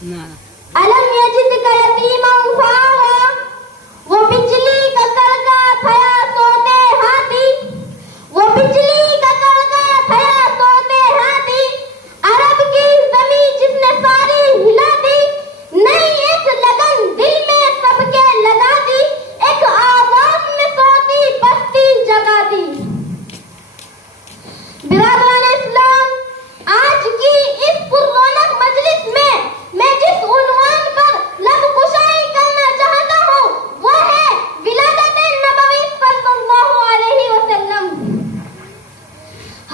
अलम यजिदका यतीमन फावा, वो बिजली का कड़का थया सोते हाथी, वो बिजली का कड़का थया सोते हाथी, अरब की ज़मीं जिसने सारी हिला दी, नहीं एक लगन दिल में सबके लगा दी, एक आवाज़ में सोती बस्ती जगा दी। बिरादरान इस्लाम, आज की इस पुररौनक मजलिस में मैं जिस उन्वान पर लब कुशाई करना चाहता हूँ वो है विलादत नबवी सल्लल्लाहु अलैहि वसल्लम।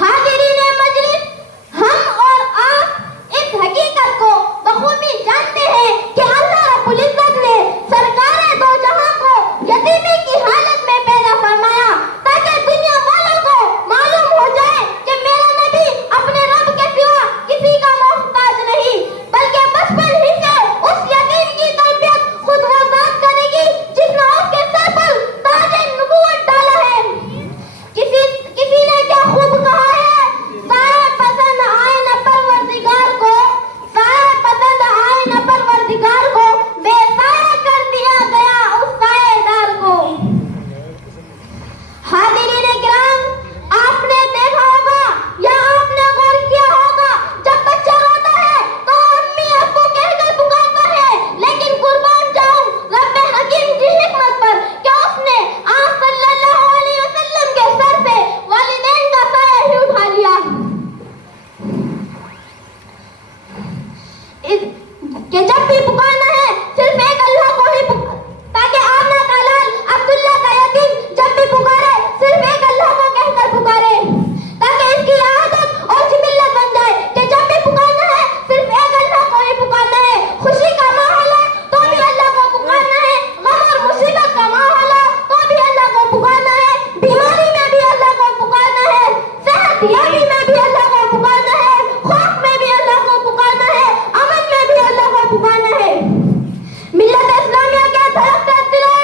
हाज़िरीन मजलिस, हम और आप इस हकीकत को बखूबी जानते हैं कि अल्लाह रब्बुल इज्जत ने सरकारे दो जहां को यतीमी की हालत में पैदा फरमाया ताकि दुनिया वालों को मालूम हो जाए कि मेरा नबी अपने रब के सिवा किसी का मोहताज नहीं, बल्कि बचपन ही से उस यतीम की तरबियत खुद वो ज़ात करेगी जिसने उसके सर पर ताज नबूवत डाला है। किसी ने क्या खूब कहा है, साए पसंद आए न परवरदिगार को, साए पसंद आए न परवरदिगार को, बेसाया कर दिया गया उस साएदार को। हाज़िरीन किराम, आपने देखा होगा या आपने गौर किया होगा, जब बच्चा रोता है तो अम्मी अब्बू कहकर पुकारता है, लेकिन कुर्बान जाऊं रब्बे हकीम की हिकमत पर कि उसने आप सल्लल्लाहु अलैहि वसल्लम के सर से वालिदैन का साया ही उठा लिया। कि जब भी पुकारना है सिर्फ एक अल्लाह को ही ताकि आमना का लाल अब्दुल्ला का यतीम जब भी पुकारे सिर्फ एक अल्लाह को कहकर पुकारे, ताकि इसकी आदत और जिबिल्लत बन जाए कि जब भी पुकारना है सिर्फ एक अल्लाह को ही पुकारना है। खुशी का माहौल है तो भी अल्लाह को पुकारना है, गम और मुसीबत का माहौल है तो भी अल्लाह को पुकारना है, बीमारी में भी अल्लाह को पुकारना है, सेहतयाबी में भी अल्लाह को पुकारना है, खौफ में भी अल्लाह को पुकारना है, अमन में भी अल्लाह को पुकारना है। मिल्लत इस्लामिया के तरफ से दिलो